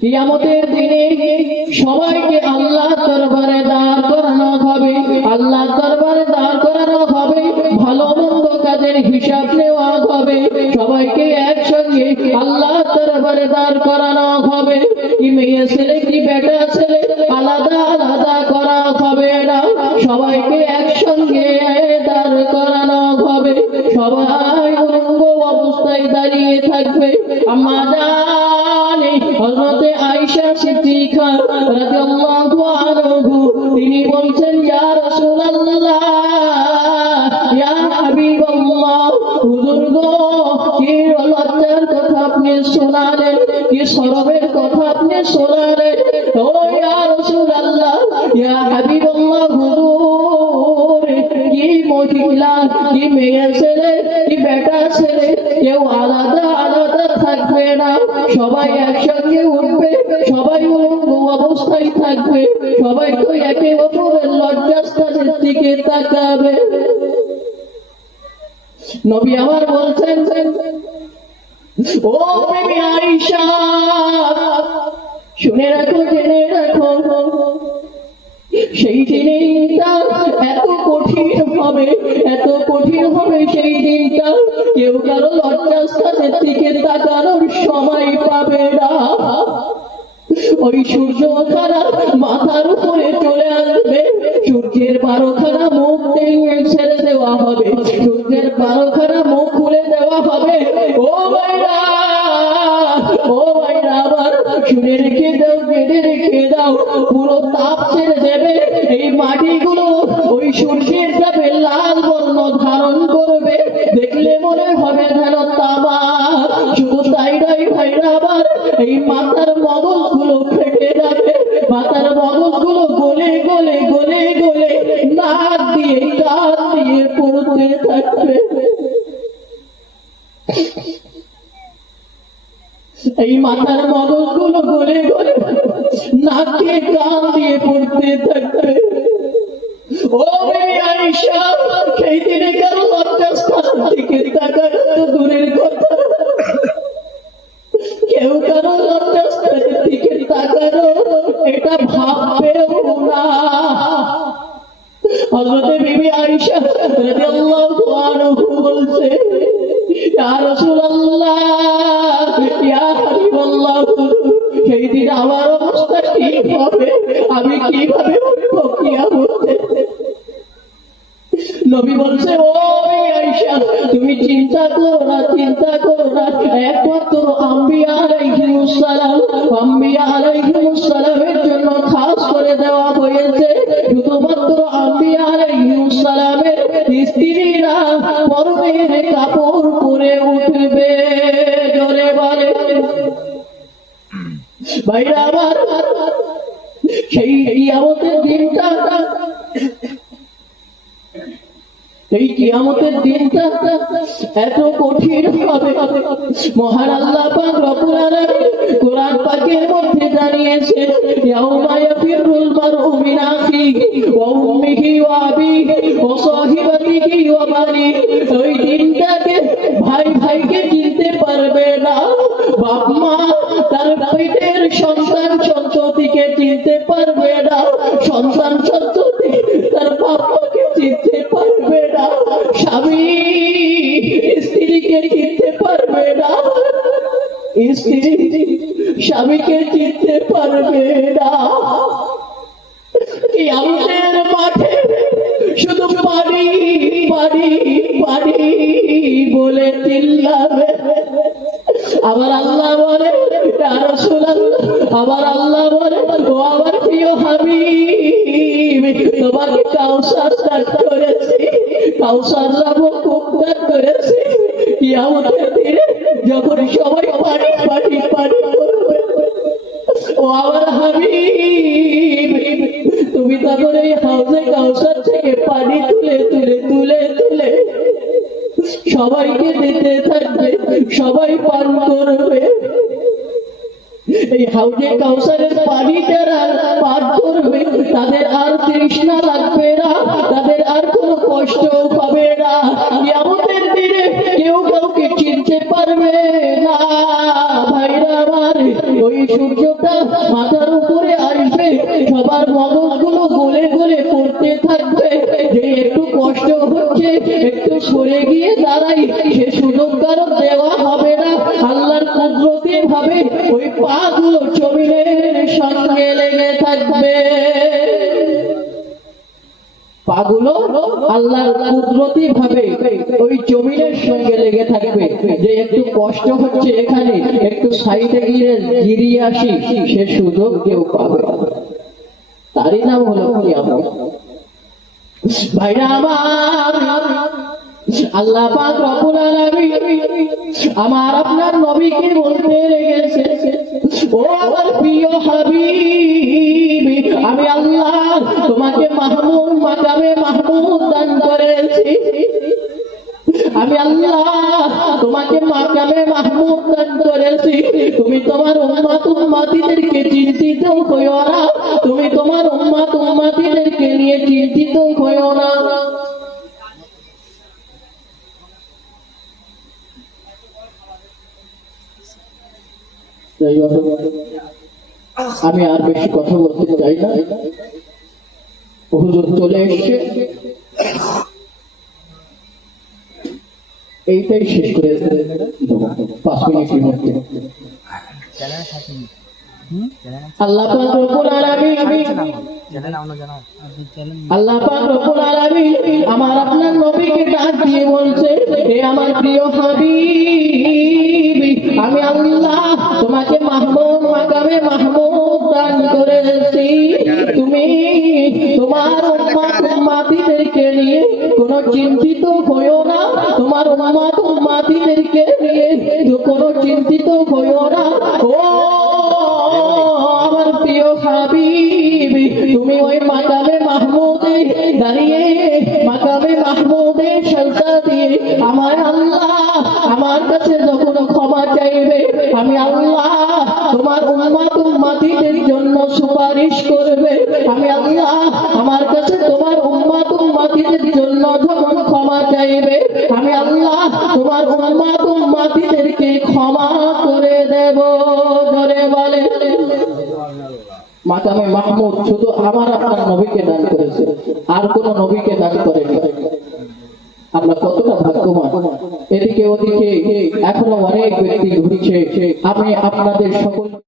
কিয়ামতের দিনে সবাইকে আল্লাহ দরবারে দাঁড় করানো হবে। আল্লাহ দরবারে দাঁড় করানো হবে। ভালো মন্দ কাজের হিসাব নেওয়া হবে। সবাইকে একসঙ্গে আল্লাহ দরবারে দাঁড় করানো হবে। কি মেয়ে ছেলে, কি বেটা ছেলে, আলাদা আলাদা করা হবে না। সবাইকে একসঙ্গে দাঁড় করানো হবে। সবাই উলঙ্গ অবস্থায় দাঁড়িয়ে থাকবে। আম্মা রাদিয়াল্লাহু আনহু, তিনি বলছেন, ইয়া রাসূলুল্লাহ কি লজ্জার কথা আপনি শোনালেন? কি সরবের কথা আপনি শোনালেন? ও কি মহিলা, কি মেয়ে না, সবাই একসঙ্গে উঠবে, সবাই অঙ্গ অবস্থায় থাকবে, সবাই তো একে অপরের লজ্জাস্থানের দিকে তাকাবে। নবী আমার বলছেন, ও বেবি আইসা শুনে রাখো, জেনে রাখো সেই দিনটা এত কঠিন হবে, এত কঠিন হবে সেই দিনটা কেউ কারও লজ্জাস্থানের দিকে তাকানোর সময় পাবে না। ওই সূর্য খানা মাথার উপরে চলে আসবে। সূর্যের বারোখানা মুখ ছেড়ে দেওয়া হবে। সূর্যের বারোখানা মুখ খুলে দেওয়া হবে। ও ভাইরা এই মাথার মগজগুলো গলে গলে নাকে কান দিয়ে পড়তে থাকবে। ও আয়েশা সেই দিনে কারও লজ্জাস্থান থেকে তাকানো সেই তুমি চিন্তা করো না, চিন্তা করো না। একমাত্র আম্বিয়া আলাইহিমুস সালাম, আম্বিয়া আলাইহিমুস সালামের জন্য খাস করে দেওয়া হয়েছে। শুধুমাত্র আম্বিয়া আলাইহিমুস সালামের স্ত্রীরা পরনের কাপড় পরে উঠবে জোরে বলে। কোরআন পাকের মধ্যে জানিয়েছেন ইয়াউমা ইয়াফিরুল মারউ মিন আখিহি ওয়া উম্মিহি ওই দিনটাকে ভাইকে চিনতে পারবে না। বাপ মা তার সন্তান সন্ততিকে চিনতে পারবে না। সন্তান সন্ততি তার চিনতে পারবে না। স্বামী স্ত্রীকে চিনতে পারবে না। স্ত্রী স্বামীকে চিনতে পারবে না। আমাদের আবার আল্লাহ বলে আবার আল্লাহ বলে, ও আমার প্রিয় হাবিব, তোমাকে কাউসার করেছি, কাউসার দান যখন সবাই পানি পানি পানি ও আমার তুমি তখন এই হাউসে কাউসার থেকে পানি তুলে তুলে তুলে তুলে সবাইকে দিতে থাকবে। সবাই পান করবে। এই হাউজে কাউসারের পানি যারা পান করবে, তাদের আর তৃষ্ণা লাগবে না, তাদের আর কোনো কষ্ট পাবে না। কিয়ামতের দিনে কেউ কাউকে চিনতে পারবে না। ওই সূর্যটা মাথার উপরে আসবে, সবার মগজগুলো গলে গলে পড়তে থাকবে। যে একটু কষ্ট হচ্ছে, একটু সরে গিয়ে পাগুলো আল্লাহর কুদরতি ভাবে ওই জমিনের সঙ্গে লেগে থাকবে। যে একটু কষ্ট হচ্ছে এখানে, একটু সাইডে গিয়ে আসি, সে সুযোগ কেউ পাবে তারই নাম হলো আমার আমার আপনার নবীকে বলতে লেগেছে, ও আমার প্রিয় হাবিব, আমি আল্লাহ তোমাকে আমি আল্লাহ তোমাকে মাকামে মাহমুদ দান করেছি। তুমি তোমার উম্মাত উম্মাতিদেরকে চিন্তিত হইও না। তুমি তোমার উম্মাত উম্মাতিদেরকে নিয়ে চিন্তিত হইও না। আমি আর বেশি কথা বলতে চাই না। হুজুর চলে এসছে। এইটাই শেষ করে পাঁচ মিনিটের মধ্যে। আমরা আপনার নবীকে ডাক দিয়ে বলছে, হে আমার প্রিয় হাবিব, আমি আল্লাহ তোমাকে মাহমুদ মাকামে মাহমুদ দান করেছি। তুমি তোমার উম্মাতিদেরকে নিয়ে কোনো চিন্তিত হইও না। তোমার উম্মাত উম্মাতিদেরকে নিয়ে কোনো চিন্তিত হইও না। ও আমার প্রিয় হাবিব, তুমি ওই মাকামে মাহমুদে দাঁড়িয়ে, মাকামে মাহমুদে সলতা দিয়ে আমার আল্লাহ, আমার কাছে যখন ক্ষমা চাইবে, আমি আল্লাহ তোমার উম্মাত উম্মাতিদের জন্য সুপারিশ করবে। আমি মাকামে মাহমুদ, শুধু আমার আপনার নবীকে দান করেছে, আর কোন নবীকে দান করেনি। আমরা কতটা ভাগ্যবান। এদিকে ওদিকে এখনও অনেক ব্যক্তি ঘুরছে। আমি আপনাদের সকল